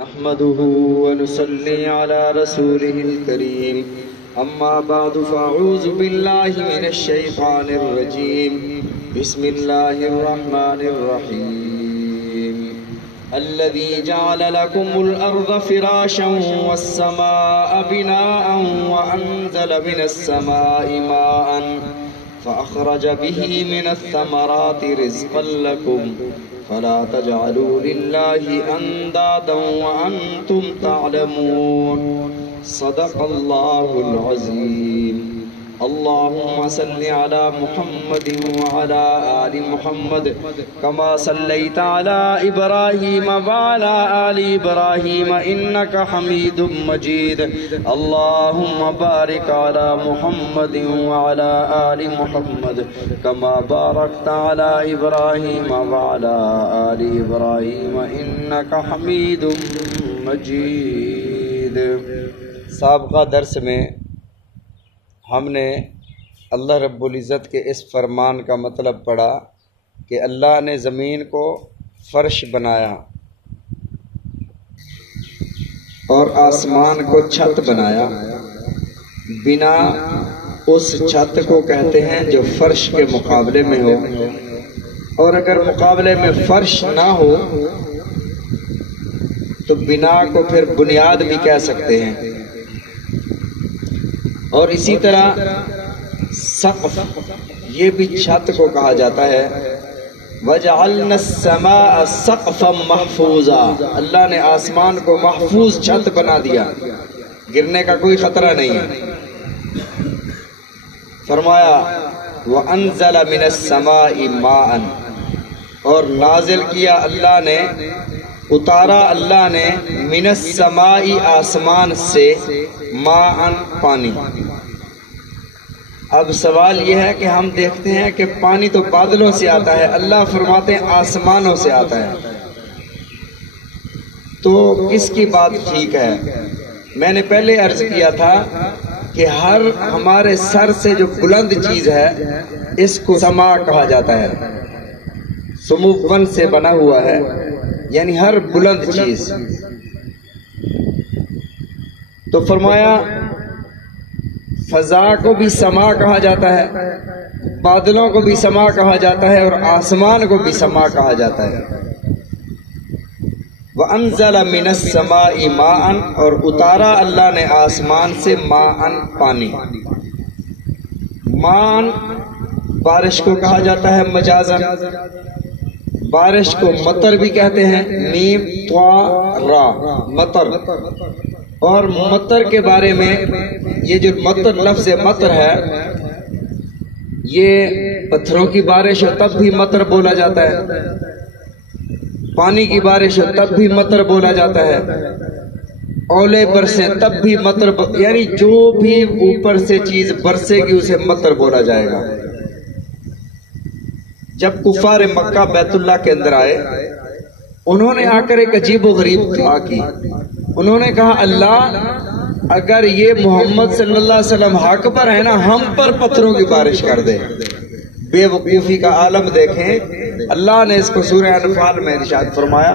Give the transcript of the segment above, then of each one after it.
نحمده ونصلي على رسوله الكريم أما بعد فأعوذ بالله من الشيطان الرجيم بسم الله الرحمن الرحيم الذي جعل لكم الأرض فراشا والسماء بناء وأنزل من السماء ماء فأخرج به من الثمرات رزقا لكم فلا تجعلوا لله أندادا وأنتم تعلمون صدق الله العظيم اللهم صل على محمد وعلى آل محمد كما صليت على إبراهيم وعلى آل إبراهيم إنك حميد مجيد اللهم بارك على محمد وعلى آل محمد كما باركت على إبراهيم وعلى آل إبراهيم إنك حميد مجيد۔ سابقہ درس میں ہم نے اللہ رب العزت کے اس فرمان کا مطلب پڑھا کہ اللہ نے زمین کو فرش بنایا اور آسمان کو چھت بنایا۔ بنا اس چھت کو کہتے ہیں جو فرش کے مقابلے میں ہو، اور اگر مقابلے میں فرش نہ ہو تو بنا کو پھر بنیاد بھی کہہ سکتے ہیں۔ اور اسی طرح سقف یہ بھی چھت کو کہا جاتا ہے۔ وَجَعَلْنَا السَّمَاءَ سَقْفًا مَحْفُوظًا، اللہ نے آسمان کو محفوظ چھت بنا دیا، گرنے کا کوئی خطرہ نہیں ہے۔ فرمایا وَأَنزَلَ مِنَ السَّمَاءِ مَاءً، اور نازل کیا اللہ نے، اتارا اللہ نے، من السماء آسمان سے، ماءً پانی۔ اب سوال یہ ہے کہ ہم دیکھتے ہیں کہ پانی تو بادلوں سے آتا ہے، اللہ فرماتے ہیں آسمانوں سے آتا ہے، تو کس کی بات ٹھیک ہے؟ میں نے پہلے عرض کیا تھا کہ ہر ہمارے سر سے جو بلند چیز ہے اس کو سما کہا جاتا ہے، سمو ون سے بنا ہوا ہے، یعنی ہر بلند چیز۔ تو فرمایا فضا کو بھی سما کہا جاتا ہے، بادلوں کو بھی سما کہا جاتا ہے، اور آسمان کو بھی سما کہا جاتا ہے۔ وَأَنزَلَ مِنَ السَّمَاءِ مَاءً، اور اتارا اللہ نے آسمان سے، ماءً پانی۔ ماءً بارش کو کہا جاتا ہے مجازاً، بارش کو مطر بھی کہتے ہیں، میم طا را، مطر۔ اور مطر کے بارے میں یہ جو مطر لفظ مطر ہے، یہ پتھروں کی بارش ہو تب بھی مطر بولا جاتا ہے، پانی کی بارش ہو تب بھی مطر بولا جاتا ہے، اولے برسیں تب بھی مطر، یعنی جو بھی اوپر سے چیز برسے گی اسے مطر بولا جائے گا۔ جب کفار مکہ بیت اللہ کے اندر آئے، انہوں نے آ کر ایک عجیب و غریب دعا کی۔ انہوں نے کہا اللہ اگر یہ محمد صلی اللہ علیہ وسلم حق پر ہے نا، ہم پر پتھروں کی بارش کر دے۔ بے وقوفی کا عالم دیکھیں، اللہ نے اس کو سورہ انفال میں ارشاد فرمایا۔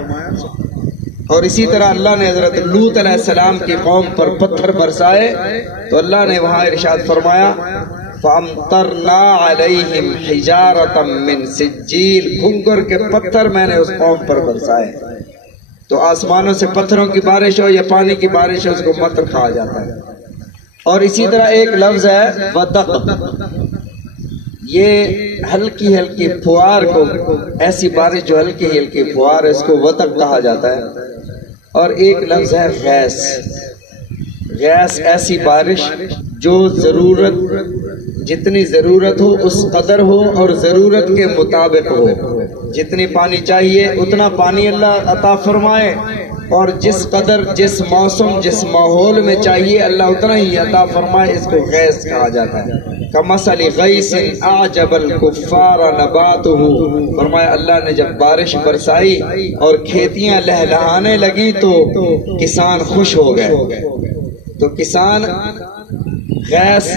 اور اسی طرح اللہ نے حضرت لوط علیہ السلام کی قوم پر پتھر برسائے تو اللہ نے وہاں ارشاد فرمایا فَأَمْطَرْنَا عَلَيْهِمْ حِجَارَةً مِّن سِجِّيلٍ، کھنگر کے پتھر میں نے اس قوم پر برسائے۔ تو آسمانوں سے پتھروں کی بارش ہو یا پانی کی بارش ہو، اس کو مطر کہا جاتا ہے۔ اور اسی طرح ایک لفظ ہے وَدَقْ، یہ ہلکی ہلکی پھوار کو، ایسی بارش جو ہلکی ہلکی پھوار ہے، اس کو وَدَقْ کہا جاتا ہے۔ اور ایک لفظ ہے غیث، غیث ایسی بارش جو ضرورت، جتنی ضرورت ہو اس قدر ہو اور ضرورت کے مطابق ہو، جتنی پانی چاہیے اتنا پانی اللہ عطا فرمائے، اور جس قدر، جس موسم، جس ماحول میں چاہیے اللہ اتنا ہی عطا فرمائے، اس کو غیث کہا جاتا ہے۔ کمثل غیث اعجب الکفار نباتہ، فرمایا اللہ نے جب بارش برسائی اور کھیتیاں لہلہانے لگیں تو کسان خوش ہو گئے۔ تو کسان غیث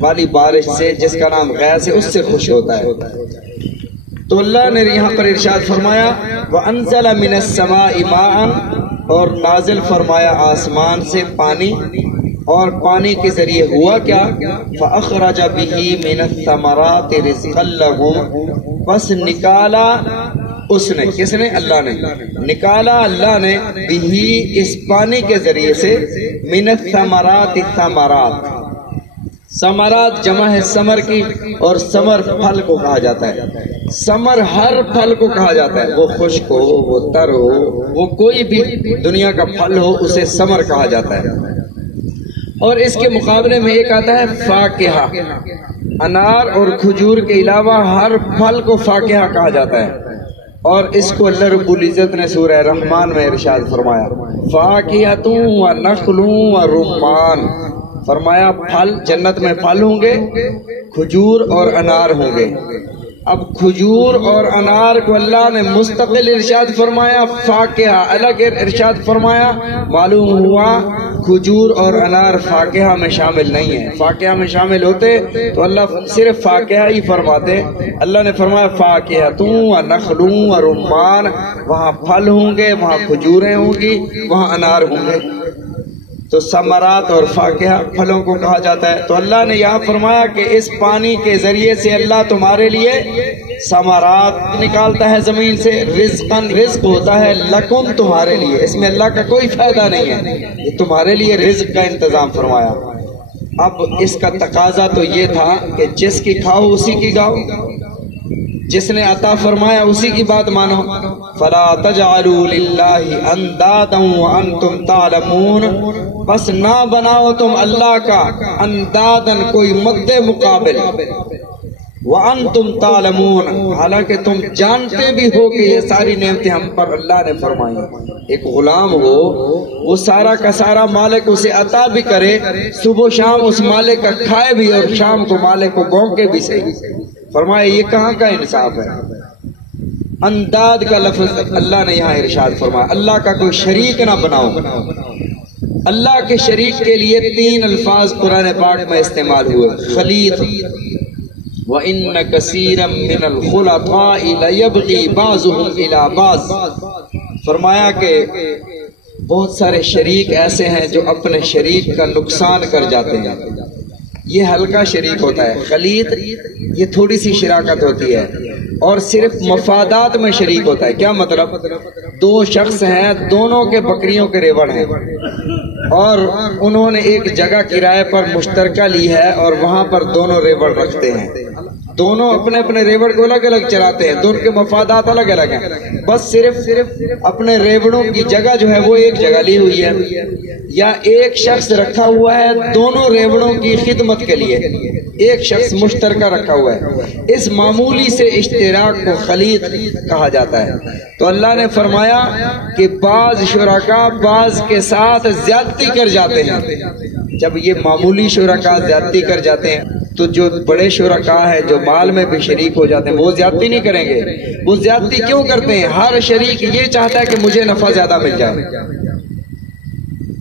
والی بارش سے، جس کا نام غیث ہے، اس سے خوش ہوتا ہے۔ تو اللہ نے یہاں پر ارشاد فرمایا وَأَنزَلَ مِنَ السَّمَاءِ مَاءً، اور نازل فرمایا آسمان سے پانی، اور پانی کے ذریعے ہوا کیا؟ فَأَخْرَجَ بِهِ مِنَ الثَّمَرَاتِ رِزْقًا لَهُمْ، بس نکالا اس نے، کس نے؟ اللہ نے نکالا، اللہ نے بھی اس پانی کے ذریعے سے من الثمرات، ثمرات، ثمرات جمع ہے ثمر کی، اور ثمر پھل کو کہا جاتا ہے، ثمر ہر پھل کو کہا جاتا ہے، وہ خشک ہو، وہ تر ہو، وہ کوئی بھی دنیا کا پھل ہو، اسے ثمر کہا جاتا ہے۔ اور اس کے مقابلے میں ایک آتا ہے فاکہہ، انار اور کھجور کے علاوہ ہر پھل کو فاکہہ کہا جاتا ہے، اور اس کو اللہ رب العزت نے سورہ رحمان میں ارشاد فرمایا فاکہۃ ونخل ورمان، فرمایا پھل، جنت میں پھل ہوں گے، کھجور اور انار ہوں گے۔ اب کھجور اور انار کو اللہ نے مستقل ارشاد فرمایا، فاکہہ الگ ارشاد فرمایا، معلوم ہوا کھجور اور انار فاکہہ میں شامل نہیں ہیں۔ فاکہہ میں شامل ہوتے تو اللہ صرف فاکہہ ہی فرماتے، اللہ نے فرمایا فاکہۃ ونخل ورمان، وہاں پھل ہوں گے، وہاں کھجوریں ہوں گی، وہاں انار ہوں گے۔ تو ثمرات اور فاکہہ پھلوں کو کہا جاتا ہے۔ تو اللہ نے یہاں فرمایا کہ اس پانی کے ذریعے سے اللہ تمہارے لیے ثمرات نکالتا ہے زمین سے، رزقاً، رزق ہوتا ہے لکم، تمہارے لیے، اس میں اللہ کا کوئی فائدہ نہیں ہے، یہ تمہارے لیے رزق کا انتظام فرمایا۔ اب اس کا تقاضا تو یہ تھا کہ جس کی کھاؤ اسی کی گاؤ، جس نے عطا فرمایا اسی کی بات مانو۔ فلا تجعلوا للہ اندادا وانتم تعلمون، بس نہ بناؤ تم اللہ کا اندادن، کوئی مد مقابل، وانتم تعلمون، حالانکہ تم جانتے بھی ہو کہ یہ ساری نعمتیں ہم پر اللہ نے فرمائی۔ ایک غلام ہو، وہ سارا کا سارا مالک اسے عطا بھی کرے، صبح و شام اس مالک کا کھائے بھی اور شام کو مالک کو بھونکے بھی صحیح، فرمایا یہ کہاں کا انصاف ہے؟ انداد کا لفظ اللہ نے یہاں ارشاد فرمایا، اللہ کا کوئی شریک نہ بناؤ۔ اللہ کے شریک کے لیے تین الفاظ قرآن پاک میں استعمال ہوئے، خلیط، وَإِنَّ كَثِيرًا مِّنَ الْخُلَطَاءِ لَيَبْغِي بَعْضُهُمْ إِلَىٰ بَعْضٍ، فرمایا کہ بہت سارے شریک ایسے ہیں جو اپنے شریک کا نقصان کر جاتے ہیں، یہ ہلکا شریک ہوتا ہے۔ خلیط یہ تھوڑی سی شراکت ہوتی ہے، اور صرف مفادات میں شریک ہوتا ہے۔ کیا مطلب؟ دو شخص ہیں، دونوں کے بکریوں کے ریوڑ ہیں، اور انہوں نے ایک جگہ کرائے پر مشترکہ لی ہے، اور وہاں پر دونوں ریوڑ رکھتے ہیں، دونوں اپنے اپنے ریوڑ کو الگ الگ چراتے ہیں، دونوں کے مفادات الگ الگ ہیں، بس صرف اپنے ریوڑوں کی جگہ جو ہے وہ ایک جگہ لی ہوئی ہے، یا ایک شخص رکھا ہوا ہے دونوں ریوڑوں کی خدمت کے لیے، ایک شخص مشترکہ رکھا ہوا ہے، اس معمولی سے اشتراک کو خلیط کہا جاتا ہے۔ تو اللہ نے فرمایا کہ بعض شرکاء بعض کے ساتھ زیادتی کر جاتے ہیں، جب یہ معمولی شرکاء زیادتی کر جاتے ہیں تو جو بڑے شرکاء ہیں جو مال میں بھی شریک ہو جاتے ہیں وہ زیادتی نہیں کریں گے۔ وہ زیادتی کیوں کرتے ہیں؟ ہر شریک یہ چاہتا ہے کہ مجھے نفع زیادہ مل جائے۔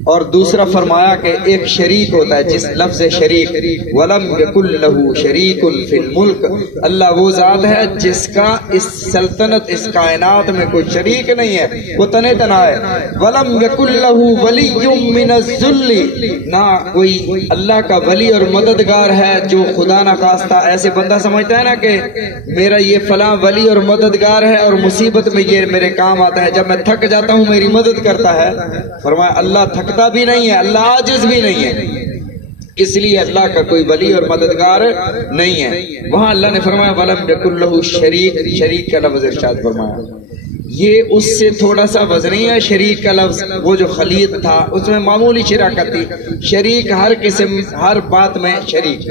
اور دوسرا فرمایا کہ ایک شریک ہوتا ہے، جس لفظ شریک وَلَمْ يَكُنْ لَهُ شَرِيكٌ فِي الْمُلْكِ، اللہ وہ ذات ہے جس کا اس سلطنت، اس کائنات میں کوئی شریک نہیں ہے، وہ تنے تنہا ہے۔ وَلَمْ يَكُنْ لَهُ وَلِيٌّ مِّنَ الذُّلِّ، نہ کوئی اللہ کا ولی اور مددگار ہے جو خدا نہ خواستہ ایسے بندہ سمجھتا ہے نا کہ میرا یہ فلاں ولی اور مددگار ہے اور مصیبت میں یہ میرے کام آتا ہے، جب میں تھک جاتا ہوں میری مدد کرتا ہے۔ فرمایا اللہ تھکتا بھی نہیں ہے، اللہ عاجز بھی نہیں ہے، اس لیے اللہ کا کوئی ولی اور مددگار نہیں ہے۔ وہاں اللہ نے فرمایا وَلَمْ يَكُنْ لَهُ شَرِيكٌ، شریک کا لفظ ارشاد فرمایا، یہ اس سے تھوڑا سا وزنی ہے۔ شریک کا لفظ وہ جو خلیط تھا اس میں معمولی شراکت تھی، شریک ہر قسم ہر بات میں شریک۔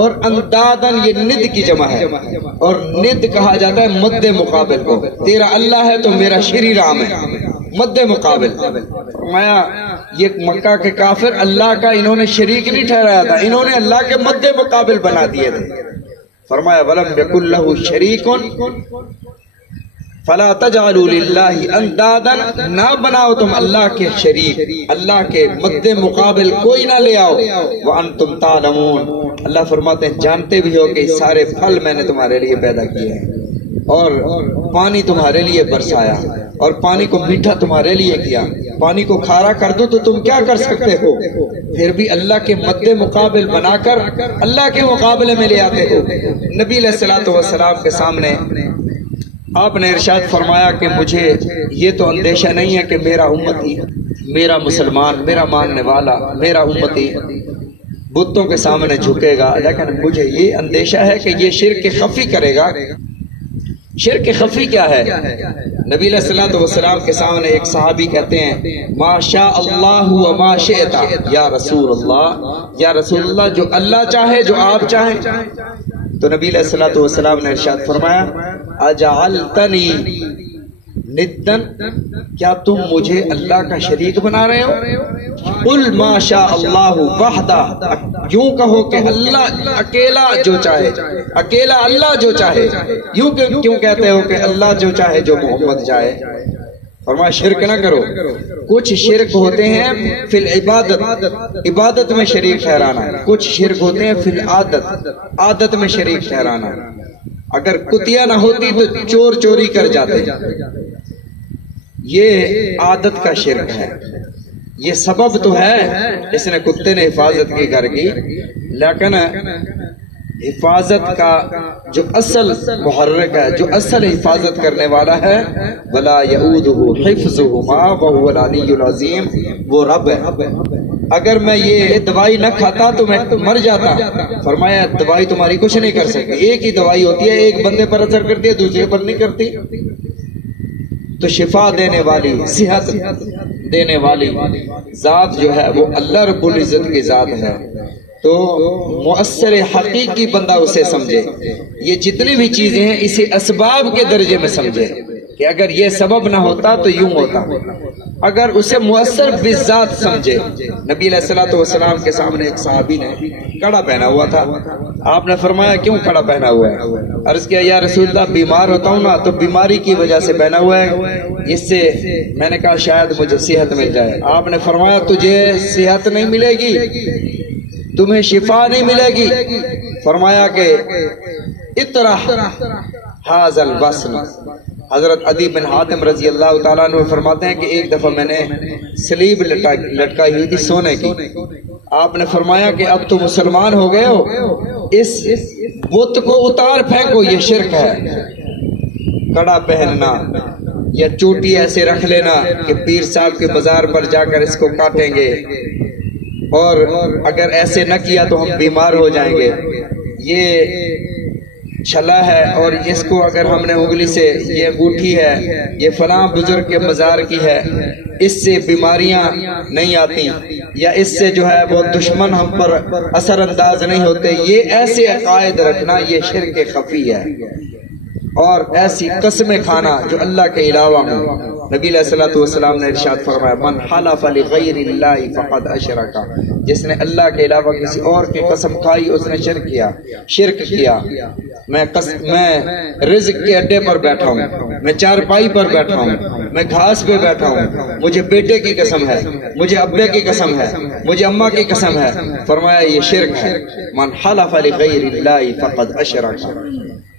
اور اندادن یہ ند کی جمع ہے، اور ند کہا جاتا ہے مد مقابل کو، تیرا اللہ ہے تو میرا شری رام ہے، مد مقابل۔ فرمایا یہ مکہ کے کافر اللہ کا انہوں نے شریک نہیں ٹھہرایا تھا، انہوں نے اللہ کے مد مقابل بنا دیے تھے۔ فرمایا وَلَمْ يَكُنْ لَهُ شَرِيكٌ فَلَا تَجْعَلُوا لِلَّهِ أَنْدَادًا، نہ بناؤ تم اللہ کے شریک، اللہ کے مد مقابل کوئی نہ لے آؤ۔ وَأَنْتُمْ تَعْلَمُونَ، اللہ فرماتے ہیں جانتے بھی ہو کہ سارے پھل میں نے تمہارے لیے پیدا کیے ہیں، اور پانی تمہارے لیے برسایا، اور پانی کو میٹھا تمہارے لیے کیا، پانی کو کھارا کر دو تو تم کیا کر سکتے ہو؟ پھر بھی اللہ کے مد مقابل بنا کر اللہ کے مقابلے میں لے آتے ہو۔ نبی علیہ الصلوۃ والسلام کے سامنے آپ نے ارشاد فرمایا کہ مجھے یہ تو اندیشہ نہیں ہے کہ میرا امتی، میرا مسلمان، میرا ماننے والا، میرا امتی بتوں کے سامنے جھکے گا، لیکن مجھے یہ اندیشہ ہے کہ یہ شرک خفی کرے گا۔ شرک خفی کیا ہے؟ نبی علیہ الصلوۃ والسلام کے سامنے ایک صحابی کہتے ہیں ما شاء اللہ و ما شئت یا رسول اللہ، یا رسول اللہ جو اللہ چاہے، جو آپ چاہیں۔ تو نبی علیہ الصلوۃ والسلام نے ارشاد فرمایا اجعلتنی ندن، کیا تم مجھے اللہ کا شریک بنا رہے ہو؟ قل ما شاء اللہ وحدہ، یوں کہو کہ اللہ اکیلا جو چاہے، اکیلا اللہ جو چاہے۔ یوں کیوں کہتے ہو کہ اللہ جو چاہے، جو محمد چاہے؟ فرمایا شرک نہ کرو۔ کچھ شرک ہوتے ہیں فی العبادت، عبادت میں شریک ٹھہرانا، کچھ شرک ہوتے ہیں فی العادت، عادت میں شریک ٹھہرانا۔ اگر کتیا نہ ہوتی تو چور چوری کر جاتے، یہ عادت کا شرک ہے۔ یہ سبب تو ہے، اس نے کتے نے حفاظت کی گھر کی، لیکن حفاظت کا جو اصل محرک ہے، جو اصل حفاظت کرنے والا ہے، وَلَا يَعُودُهُ حِفْظُهُمَا وَهُوَ الْعَلِيُّ الْعَظِيمُ، وہ رب ہے۔ اگر میں یہ دوائی نہ کھاتا تو میں مر جاتا۔ فرمایا دوائی تمہاری کچھ نہیں کر سکتی، ایک ہی دوائی ہوتی ہے، ایک بندے پر اثر کرتی ہے، دوسرے پر نہیں کرتی۔ تو شفا دینے والی، صحت دینے والی ذات جو ہے وہ اللہ رب العزت کی ذات ہے۔ تو مؤثر حقیقی بندہ اسے سمجھے، یہ جتنی بھی چیزیں ہیں اسے اسباب کے درجے میں سمجھے کہ اگر یہ سبب نہ ہوتا تو یوں ہوتا، اگر اسے مؤثر بالذات سمجھے۔ نبی علیہ الصلوۃ والسلام کے سامنے ایک صحابی نے کڑا پہنا ہوا تھا، آپ نے فرمایا کیوں کڑا پہنا ہوا ہے؟ عرض کیا یا رسول اللہ بیمار ہوتا ہوں نا تو بیماری کی وجہ سے پہنا ہوا ہے، اس سے میں نے کہا شاید مجھے صحت مل جائے۔ آپ نے فرمایا تجھے صحت نہیں ملے گی، تمہیں شفا نہیں ملے گی۔ فرمایا کہ اطرح ھذا الوصل۔ حضرت عدی بن حاتم رضی اللہ تعالیٰ عنہ فرماتے ہیں کہ ایک دفعہ میں نے سلیب لٹکائی ہوئی تھی سونے کی، آپ نے فرمایا کہ اب تو مسلمان ہو گئے ہو، اس بت کو اتار پھینکو، یہ شرک ہے۔ کڑا پہننا یا چوٹی ایسے رکھ لینا کہ پیر صاحب کے بازار پر جا کر اس کو کاٹیں گے، اور اگر ایسے نہ کیا تو ہم بیمار ہو جائیں گے، یہ چھلا ہے۔ اور اس کو اگر ہم نے انگلی سے، یہ انگوٹھی ہے، یہ فلاں بزرگ کے مزار کی ہے، اس سے بیماریاں نہیں آتی، یا اس سے جو ہے وہ دشمن ہم پر اثر انداز نہیں ہوتے، یہ ایسے عقائد رکھنا یہ شرک خفی ہے۔ اور ایسی قسمیں کھانا جو اللہ کے علاوہ ہوں۔ نبی علیہ الصلوۃ والسلام نے ارشاد فرمایا من حلف لغیر اللہ فقد اشرک، جس نے اللہ کے علاوہ کسی اور کی قسم کھائی اس نے شرک کیا۔ میں رزق کے اڈے پر بیٹھا ہوں، میں چارپائی پر بیٹھا ہوں، میں گھاس پہ بیٹھا ہوں، مجھے بیٹے کی قسم ہے، مجھے ابے کی قسم ہے، مجھے اماں کی قسم ہے، فرمایا یہ شرک ہے۔ من حلف لغیر اللہ فقد اشرک۔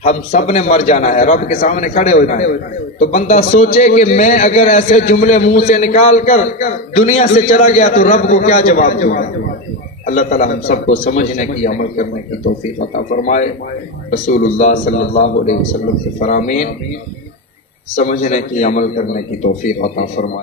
ہم سب نے مر جانا ہے، رب کے سامنے کھڑے ہونا ہے، تو بندہ سوچے کہ میں اگر ایسے جملے منہ سے نکال کر دنیا سے چلا گیا تو رب کو کیا جواب دوں؟ اللہ تعالی ہم سب کو سمجھنے کی، عمل کرنے کی توفیق عطا فرمائے۔ رسول اللہ صلی اللہ علیہ وسلم کے فرامین سمجھنے کی، عمل کرنے کی توفیق عطا فرمائے۔